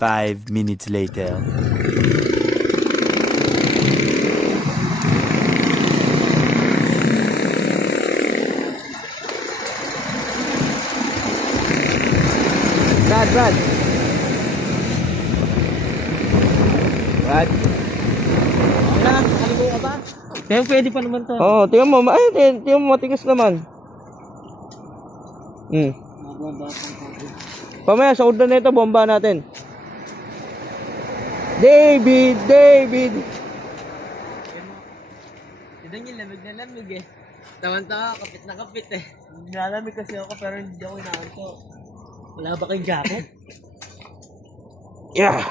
5 minutes later. Brad. Kailangan, haligo ka ba? Kaya pwede pa naman to. Oo, tingnan mo. Ay, tingnan mo, matigas naman. Pamaya, sa udan na ito, bomba natin. David! Tignan yung lamig na lamig eh. Taman-tawa, kapit na kapit eh. Nilalamig kasi ako pero hindi ako inaanto. Wala ba kayong jacket? Yeah.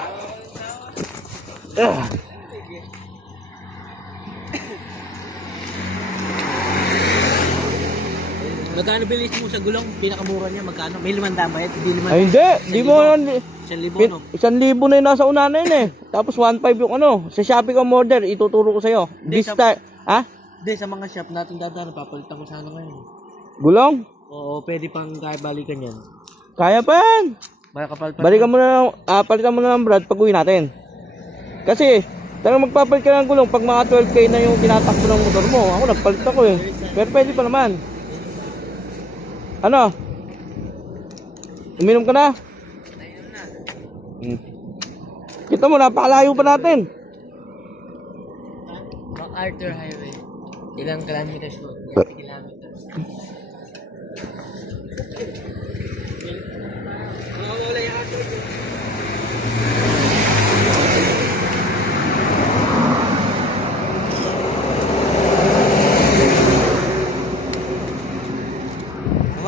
Magkano bilis mo sa gulong? Pinakamura niya, magkano? May 500 ba yan? Hindi 500. Ay, hindi. Di mo yan. 1,000 no? 1,000 na yung nasa una na yun eh. Tapos 1,500 yung ano. Sa Shopee ko order, ituturo ko sa'yo. Hindi, This time, ha? Hindi, sa mga shop natin dadaan, papalitan ko sana ngayon. Gulong? Oo, pwede pang kaya balikan yan. Kaya pa yan. Balikan mo na, palitan mo na ng Brad pag uwi natin. Kasi, talagang magpapalit ka ng gulong pag mga 12K na yung tinatakbo ng motor mo. Ako nagpalit ako eh. Pero pwede pa naman. Ano? Uminom ka na? Kita mo, napakalayo pa natin. MacArthur Highway. Ilang kilometers mo? 30 kilometers. Wala yung Arthur.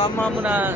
Mama mo na.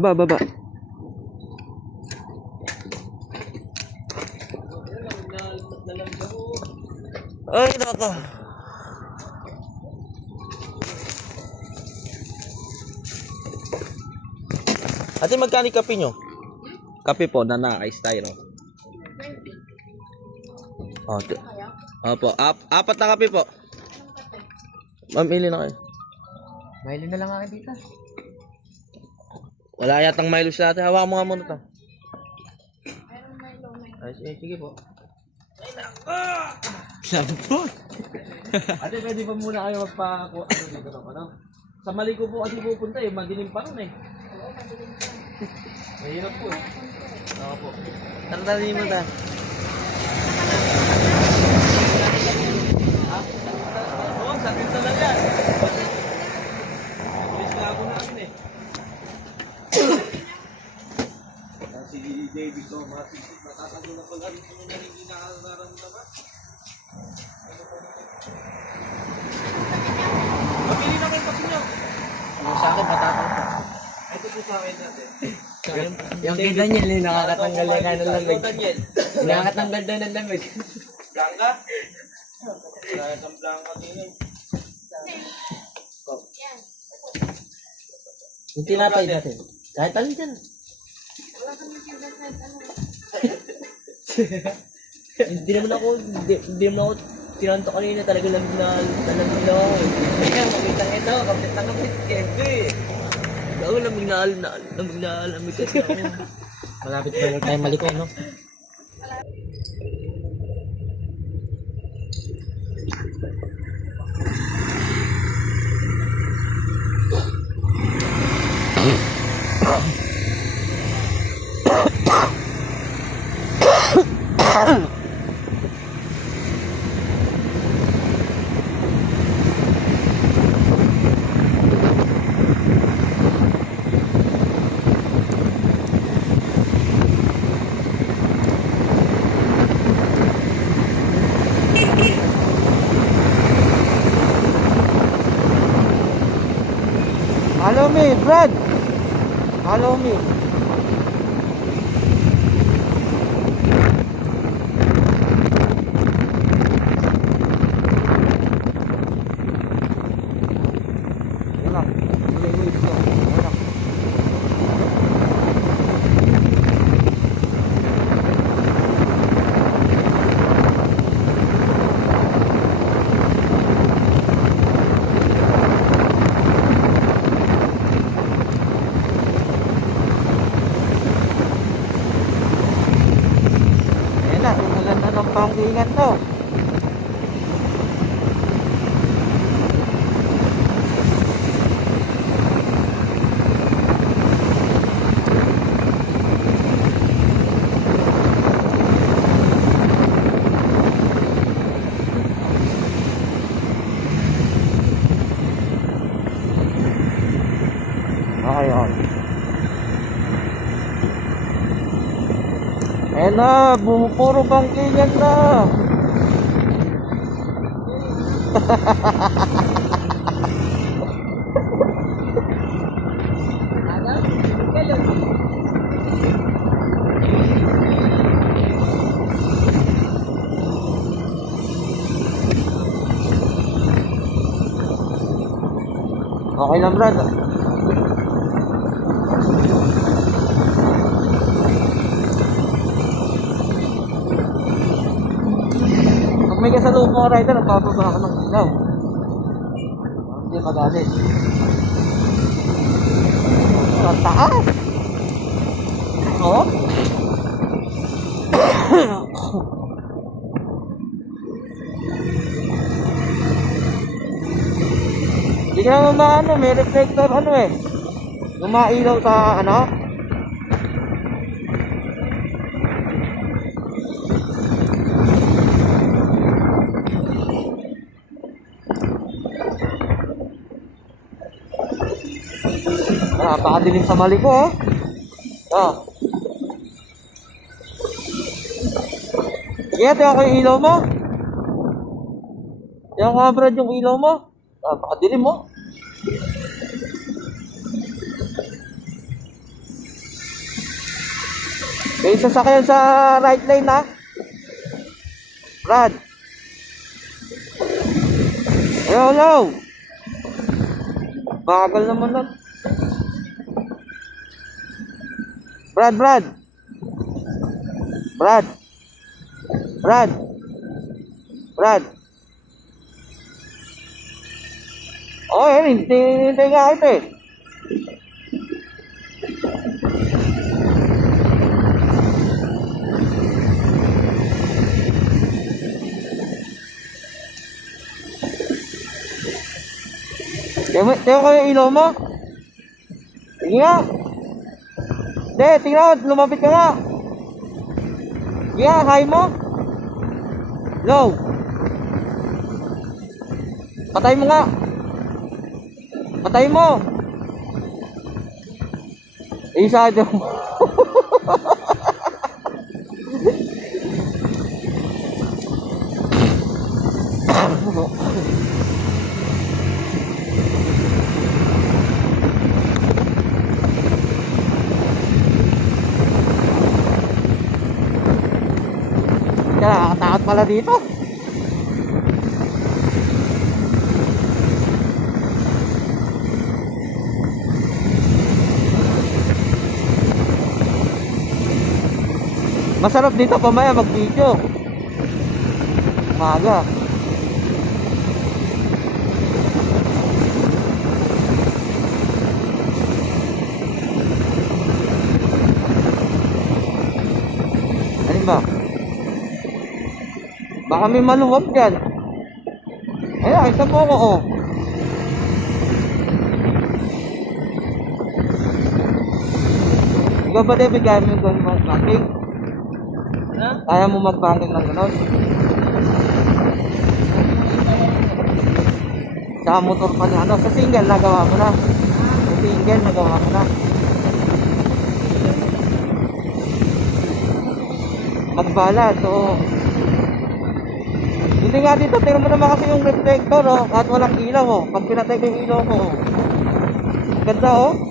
Baba. Ay, naka. Ate, magkano yung kape nyo? Kape po, na ice tayo. Opo, apat na kape po. Mamili na kayo. Maili na lang ako dito. Wala yatang Milo sa atin. Hawakan mo nga muna ito. Ay, sige po. Shampoo. Ate, pwede pa muna kayo magpa-ano dito ng ano? Sa mali ko po kasi pupunta eh, madilim pa rin eh. Mahirap po eh. Ako po. Tartarin mo na. Oo, sakit talaga. Bilis ka ako natin eh. Si David ko, mga sisip, matatago na pala rin kung hindi nakararamdaman. Mabili na kayo kasi nyo. Yung sa akin, matatang. Ito po sa akin natin. Yung kay Daniel, yung nakakatanggal na ng lamig. Daniel. Nakakatanggal na ng lamig. Blanca? Wala isang Blanca din eh. Yung tinapay natin. Kahit alin dyan. Hindi naman ako tinanto kanina, talaga lamig na ako. Kaya makita ito, kapit na kapit, kebe. Ako lamig kasi ako. Malapit pa lang tayo maliko, no? Follow me, Brad. Follow me. Yan lang. Wait ko. Yan lang. Ayan na, maganda ng pangkingan to. Okay, okay. Ayan na, puro bangkingan na. Okay lang, Brad. Pag may kasalubong mga rider, nagpapaba ka ng ilaw. Hindi magalit. Sa taas! Oo? Hindi ka naman maano, may reflector ano eh. Yung mailaw sa ano. Napakadilim sa mali ko, oh. Oh. Kaya ito ako yung ilaw mo. Yung Brad yung ilaw mo. Napakadilim mo. May sasakyan sa right lane, ha? Brad. Hello. Bagal naman na. Brad. Oh, hintay nga ito eh. Tingnan ko yung ilaw mo. Sige nga. Hindi, tingnan mo, lumapit ka nga. Sige nga, kain mo. Low. Patay mo nga. Patay mo. Isado mo. Nakakatakot pala dito. Masarap dito pamaya mag-video. Umaga. Alin ba? Baka may maluwag dyan. Ayan, isa po ako, oh. Ikaw ba, David, kaya mo yung gawin mag-banking? Ha? Kaya mo mag-banking ng gano'n? Sa motor pa niya, ano? Sa single, nagawa mo na. Sa single, nagawa mo na. Magbalas, oo. Hindi nga dito, tira mo naman kasi yung reflector, oh. At walang ilaw, oh. Pag pinatay ko yung ilaw ko, oh. Ganda, oh.